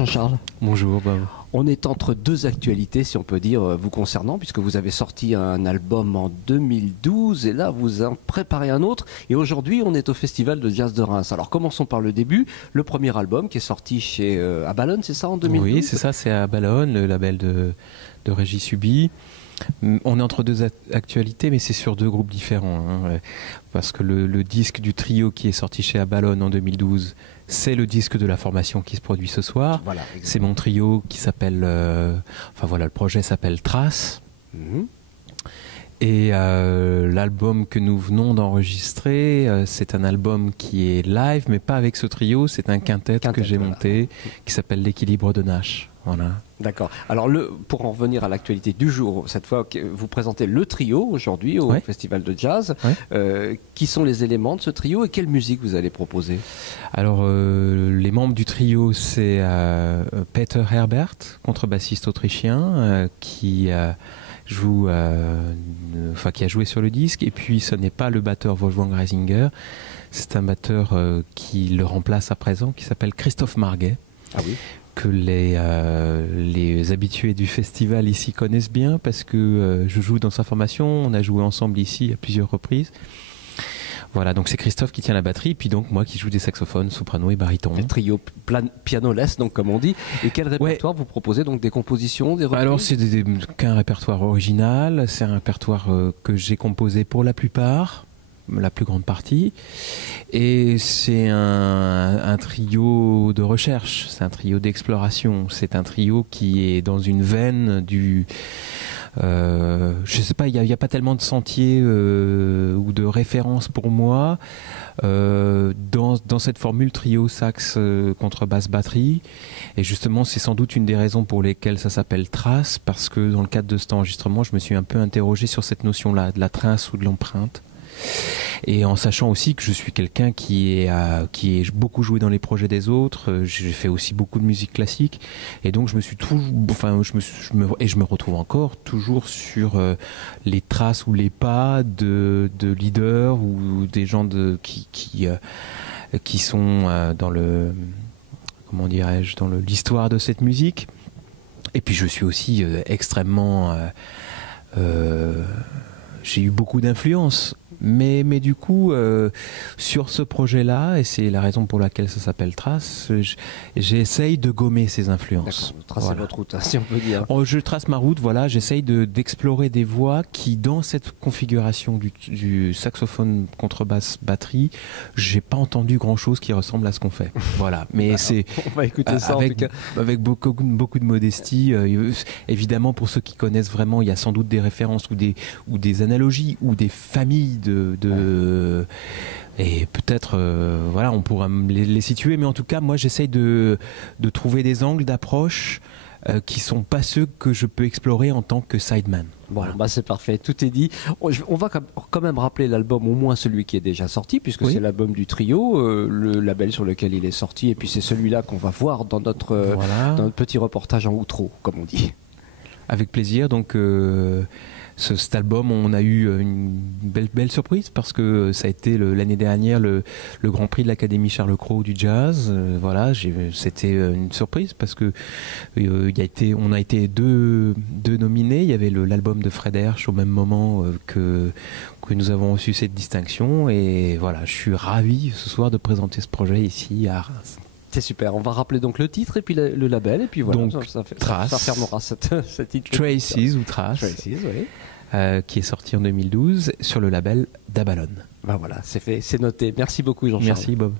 Jean-Charles. Bonjour Bob. On est entre deux actualités, si on peut dire, vous concernant, puisque vous avez sorti un album en 2012 et là vous en préparez un autre. Et aujourd'hui, on est au Festival de Jazz de Reims. Alors commençons par le début. Le premier album qui est sorti chez Abalone, c'est ça, en 2012? Oui, c'est ça, c'est Abalone, le label de Régis Subi. On est entre deux actualités, mais c'est sur deux groupes différents. Parce que le disque du trio qui est sorti chez Abalone en 2012, c'est le disque de la formation qui se produit ce soir. Voilà, c'est mon trio qui s'appelle... enfin voilà, le projet s'appelle Trace. Et l'album que nous venons d'enregistrer, c'est un album qui est live, mais pas avec ce trio. C'est un quintet que j'ai monté, qui s'appelle L'équilibre de Nash. Voilà. D'accord. Alors, pour en revenir à l'actualité du jour, cette fois, vous présentez le trio aujourd'hui au Festival de Jazz. Qui sont les éléments de ce trio et quelle musique vous allez proposer? Alors, les membres du trio, c'est Peter Herbert, contrebassiste autrichien, qui joue, qui a joué sur le disque. Et puis, ce n'est pas le batteur Wolfgang Reisinger, c'est un batteur qui le remplace à présent, qui s'appelle Christophe Marguet. Ah oui. Que les habitués du festival ici connaissent bien parce que je joue dans sa formation, on a joué ensemble ici à plusieurs reprises. Voilà, donc c'est Christophe qui tient la batterie, puis donc moi qui joue des saxophones, soprano et baryton. Le trio piano-less, donc comme on dit. Et quel répertoire vous proposez? Donc des compositions, des reprises? Alors c'est qu'un répertoire original, c'est un répertoire que j'ai composé pour la plupart, la plus grande partie, et c'est un trio de recherche, c'est un trio d'exploration, c'est un trio qui est dans une veine du... je sais pas, il n'y a pas tellement de sentiers ou de références pour moi dans cette formule trio sax contrebasse batterie, et justement c'est sans doute une des raisons pour lesquelles ça s'appelle Trace, parce que dans le cadre de cet enregistrement je me suis un peu interrogé sur cette notion là de la trace ou de l'empreinte. Et en sachant aussi que je suis quelqu'un qui est beaucoup joué dans les projets des autres, j'ai fait aussi beaucoup de musique classique, et donc je me suis je me retrouve encore toujours sur les traces ou les pas de leaders ou des gens qui sont dans le, comment dirais-je, dans l'histoire de cette musique. Et puis je suis aussi extrêmement j'ai eu beaucoup d'influence, mais du coup sur ce projet-là, et c'est la raison pour laquelle ça s'appelle Trace, j'essaye de gommer ces influences. Vous tracez votre route, si on peut dire. Je trace ma route, voilà, j'essaye d'explorer des voies qui, dans cette configuration du saxophone contrebasse batterie, j'ai pas entendu grand-chose qui ressemble à ce qu'on fait. Voilà, mais c'est on va écouter ça avec beaucoup de modestie. Évidemment, pour ceux qui connaissent vraiment, il y a sans doute des références ou des analogies ou des familles et peut-être voilà, on pourra les situer, mais en tout cas moi j'essaye de trouver des angles d'approche qui sont pas ceux que je peux explorer en tant que sideman. Voilà, c'est parfait, tout est dit. On va quand même rappeler l'album, au moins celui qui est déjà sorti, puisque c'est l'album du trio, le label sur lequel il est sorti, et puis c'est celui-là qu'on va voir dans notre petit reportage en outro, comme on dit. Avec plaisir. Donc cet album, on a eu une belle surprise parce que ça a été l'année dernière le Grand Prix de l'Académie Charles Cros du jazz. Voilà, c'était une surprise parce que on a été deux nominés. Il y avait l'album de Fred Hersch au même moment que nous avons reçu cette distinction, et voilà, je suis ravi ce soir de présenter ce projet ici à Reims. C'est super, on va rappeler donc le titre et puis le label, et puis voilà, donc, ça fermera cette titre. Traces ou Trace, qui est sorti en 2012 sur le label d'Abalone. Voilà, c'est fait, c'est noté. Merci beaucoup Jean-Charles. Merci Bob.